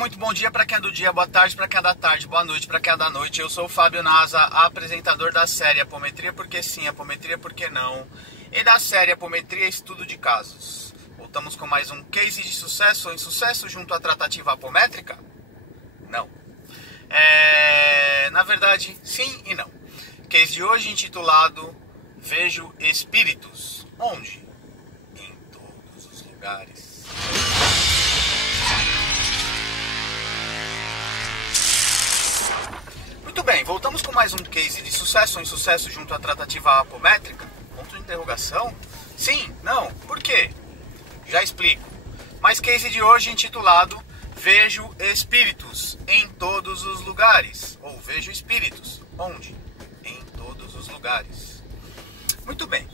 muito bom dia para quem é do dia, boa tarde para quem é da tarde, boa noite para quem é da noite. Eu sou o Fábio Nasa, apresentador da série Apometria Porque Sim, Apometria Porque Não, e da série Apometria Estudo de Casos. Voltamos com mais um case de sucesso ou insucesso junto à tratativa apométrica? Não. Na verdade, sim e não. Case de hoje intitulado Vejo Espíritos. Onde? Em todos os lugares. Muito bem, voltamos com mais um case de sucesso ou insucesso junto à tratativa apométrica? Ponto de interrogação? Sim, não, por quê? Já explico. Mas case de hoje intitulado Vejo Espíritos em todos os lugares. Ou Vejo Espíritos. Onde? Em todos os lugares. Muito bem.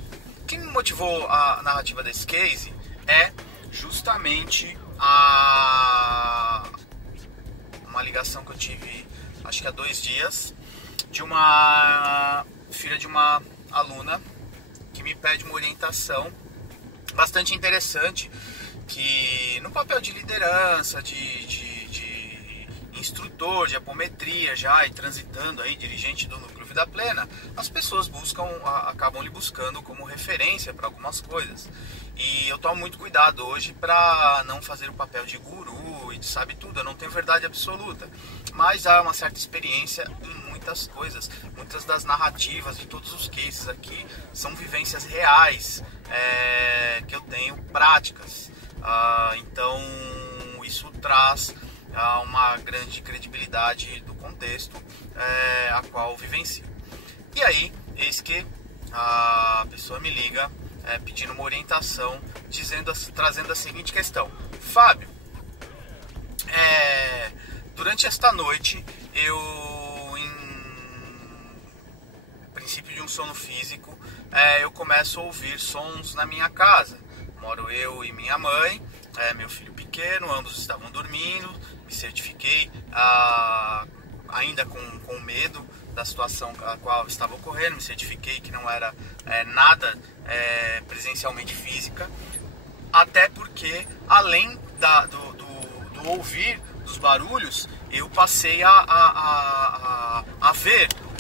O que me motivou a narrativa desse case é justamente uma ligação que eu tive, acho que há 2 dias, de uma filha de uma aluna que me pede uma orientação bastante interessante, que no papel de liderança, de instrutor de apometria já e transitando aí, dirigente do Núcleo Vida Plena, as pessoas acabam lhe buscando como referência para algumas coisas. E eu tomo muito cuidado hoje para não fazer o papel de guru e de sabe tudo. Eu não tenho verdade absoluta, mas há uma certa experiência em muitas coisas. Muitas das narrativas de todos os cases aqui são vivências reais que eu tenho, práticas. Então isso traz uma grande credibilidade do contexto a qual vivencio. E aí, eis que a pessoa me liga pedindo uma orientação, trazendo a seguinte questão: Fábio, durante esta noite eu, em princípio de um sono físico, eu começo a ouvir sons na minha casa. Moro eu e minha mãe, meu filho pequeno, ambos estavam dormindo. Me certifiquei ainda com medo da situação a qual estava ocorrendo, me certifiquei que não era nada presencialmente física, até porque além do ouvir dos barulhos, eu passei a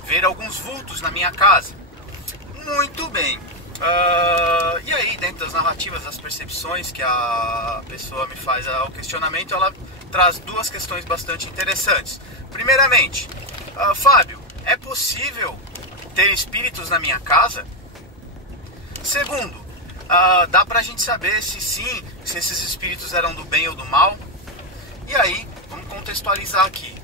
ver alguns vultos na minha casa. Muito bem. E aí, dentro das narrativas, das percepções que a pessoa me faz ao questionamento, ela traz 2 questões bastante interessantes. Primeiramente, Fábio, é possível ter espíritos na minha casa? Segundo, dá pra gente saber se sim, se esses espíritos eram do bem ou do mal? E aí, vamos contextualizar aqui.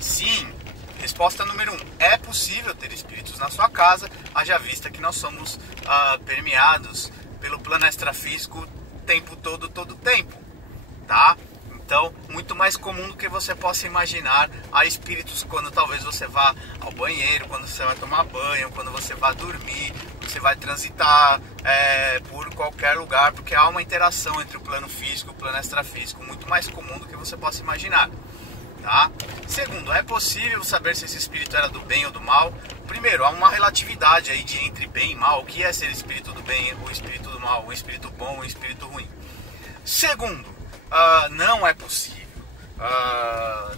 Sim. Resposta número 1. É possível ter espíritos na sua casa, haja vista que nós somos permeados pelo plano extrafísico o tempo todo tempo, tá? Então, muito mais comum do que você possa imaginar, há espíritos quando talvez você vá ao banheiro, quando você vai tomar banho, quando você vai dormir, você vai transitar por qualquer lugar, porque há uma interação entre o plano físico e o plano extrafísico, muito mais comum do que você possa imaginar. Tá? Segundo, é possível saber se esse espírito era do bem ou do mal? Primeiro, há uma relatividade aí entre bem e mal. O que é ser espírito do bem ou espírito do mal? O espírito bom ou espírito ruim? Segundo, não é possível.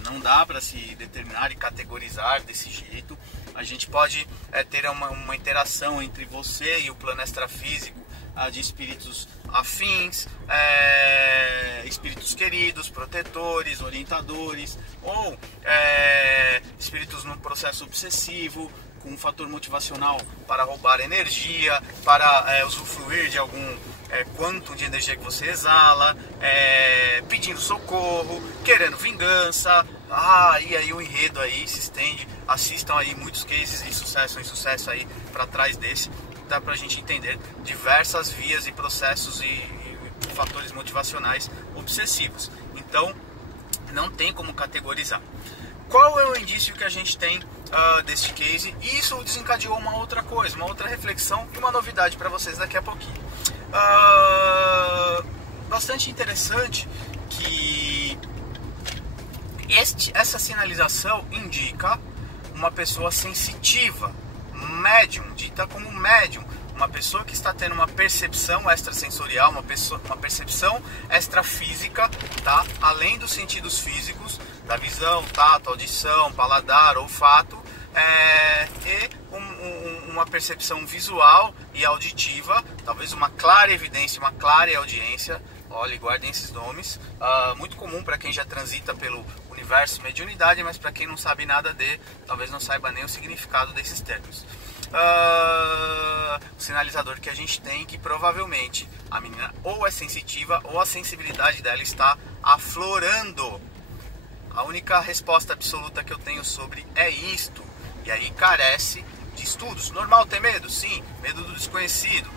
Não dá para se determinar e categorizar desse jeito. A gente pode ter uma interação entre você e o plano extrafísico, de espíritos afins, espíritos queridos, protetores, orientadores, ou espíritos num processo obsessivo, com um fator motivacional para roubar energia, para usufruir de algum quanto de energia que você exala, pedindo socorro, querendo vingança. E aí o enredo aí se estende. Assistam aí muitos cases de sucesso ou insucesso aí para trás desse. Dá pra gente entender diversas vias e processos e fatores motivacionais obsessivos. Então, não tem como categorizar. Qual é o indício que a gente tem deste case? E isso desencadeou uma outra coisa, uma outra reflexão e uma novidade para vocês daqui a pouquinho. Bastante interessante que essa sinalização indica uma pessoa sensitiva, médium, dita como médium, uma pessoa que está tendo uma percepção extrasensorial, uma percepção extrafísica, tá? Além dos sentidos físicos, da visão, tato, audição, paladar, olfato, e uma percepção visual e auditiva, talvez uma clara evidência, uma clara audiência. Olha, guardem esses nomes, muito comum para quem já transita pelo universo mediunidade, mas para quem não sabe nada talvez não saiba nem o significado desses termos. O sinalizador que a gente tem, que provavelmente a menina ou é sensitiva ou a sensibilidade dela está aflorando. A única resposta absoluta que eu tenho sobre é isto, e aí carece de estudos. Normal ter medo? Sim, medo do desconhecido,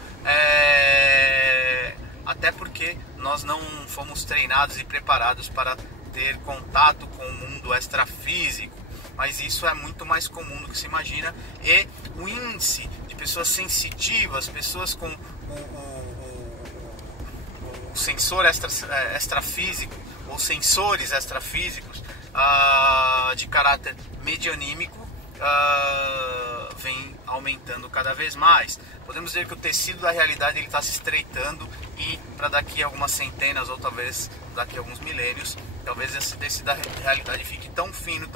até porque nós não fomos treinados e preparados para ter contato com o mundo extrafísico, mas isso é muito mais comum do que se imagina, e o índice de pessoas sensitivas, pessoas com o sensor extrafísico, ou sensores extrafísicos de caráter medianímico, vem aumentando cada vez mais. Podemos dizer que o tecido da realidade está se estreitando, e para daqui a algumas centenas ou talvez daqui a alguns milênios, talvez esse tecido da realidade fique tão fino,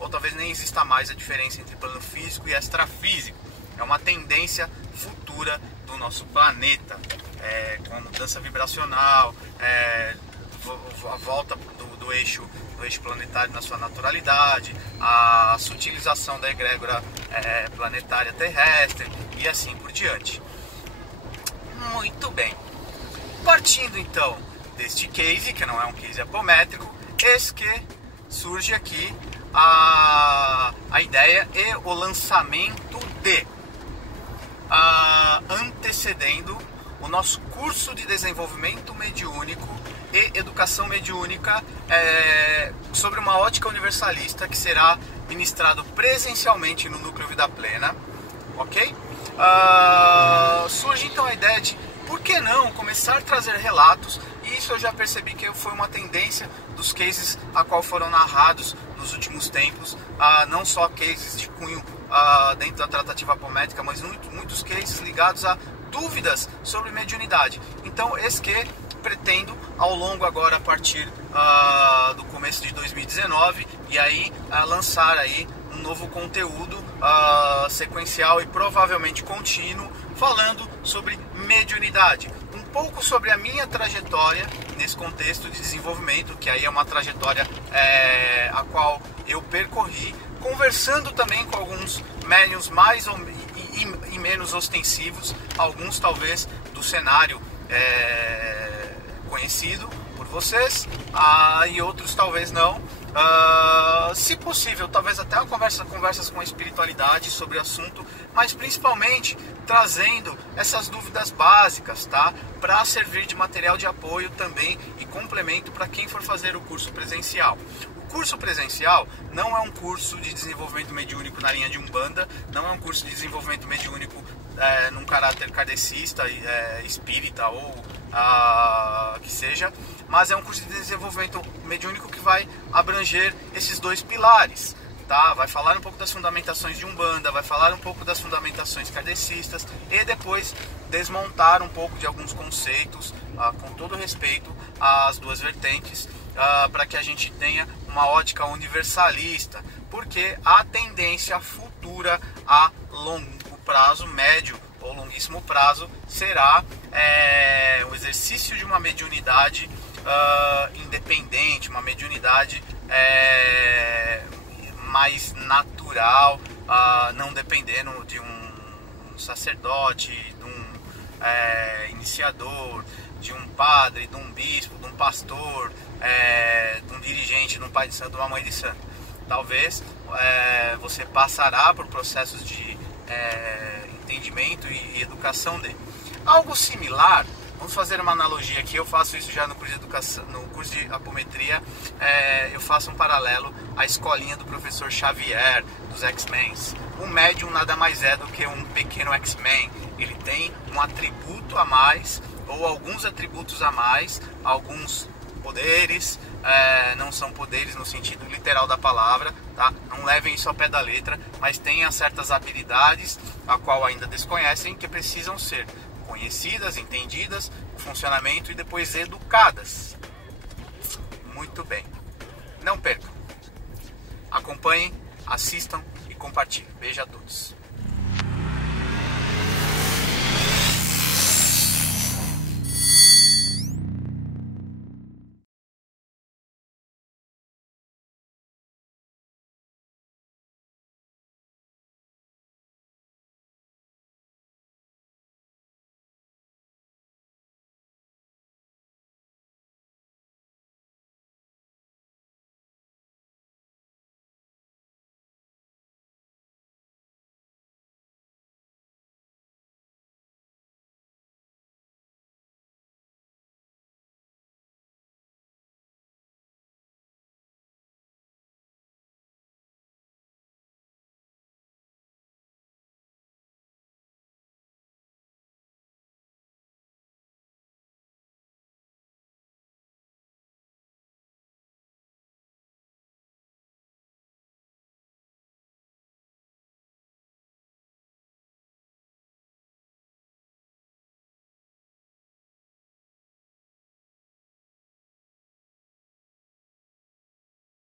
ou talvez nem exista mais a diferença entre plano físico e extrafísico. É uma tendência futura do nosso planeta, com a mudança vibracional, a volta do eixo planetário na sua naturalidade, a sutilização da egrégora planetária terrestre e assim por diante. Muito bem. Partindo então deste case, que não é um case apométrico, eis que surge aqui a ideia e o lançamento antecedendo o nosso curso de desenvolvimento mediúnico e educação mediúnica sobre uma ótica universalista, que será ministrado presencialmente no Núcleo Vida Plena, ok? Surge então a ideia de por que não começar a trazer relatos, e isso eu já percebi que foi uma tendência dos cases a qual foram narrados nos últimos tempos, não só cases de cunho dentro da tratativa apométrica, mas muitos cases ligados a dúvidas sobre mediunidade. Então, esse que pretendo ao longo agora, a partir do começo de 2019, e aí lançar aí um novo conteúdo sequencial e provavelmente contínuo, falando sobre mediunidade, um pouco sobre a minha trajetória nesse contexto de desenvolvimento, que aí é uma trajetória a qual eu percorri, conversando também com alguns médiuns mais e menos ostensivos, alguns talvez do cenário conhecido por vocês, e outros talvez não. Se possível, talvez até conversas com a espiritualidade sobre o assunto, mas principalmente trazendo essas dúvidas básicas, tá? Para servir de material de apoio também e complemento para quem for fazer o curso presencial. O curso presencial não é um curso de desenvolvimento mediúnico na linha de Umbanda, não é um curso de desenvolvimento mediúnico num caráter kardecista, espírita ou que seja, mas é um curso de desenvolvimento mediúnico que vai abranger esses dois pilares, tá? Vai falar um pouco das fundamentações de Umbanda, vai falar um pouco das fundamentações kardecistas e depois desmontar um pouco de alguns conceitos, com todo respeito às duas vertentes, para que a gente tenha uma ótica universalista, porque a tendência futura a longo prazo, médio ou longuíssimo prazo, será o exercício de uma mediunidade independente, uma mediunidade mais natural, não dependendo de um sacerdote, de um iniciador, de um padre, de um bispo, de um pastor, de um dirigente, de um pai de santo, de uma mãe de santo. Talvez você passará por processos de entendimento e educação dele. Algo similar, vamos fazer uma analogia aqui, eu faço isso já no curso de educação, no curso de apometria, eu faço um paralelo à escolinha do professor Xavier, dos X-Men. Um médium nada mais é do que um pequeno X-Men, ele tem um atributo a mais, ou alguns atributos a mais, alguns poderes, não são poderes no sentido literal da palavra, tá? Não levem isso ao pé da letra, mas tenham certas habilidades a qual ainda desconhecem, que precisam ser conhecidas, entendidas, o funcionamento e depois educadas. Muito bem, não percam. Acompanhem, assistam e compartilhem. Beijo a todos.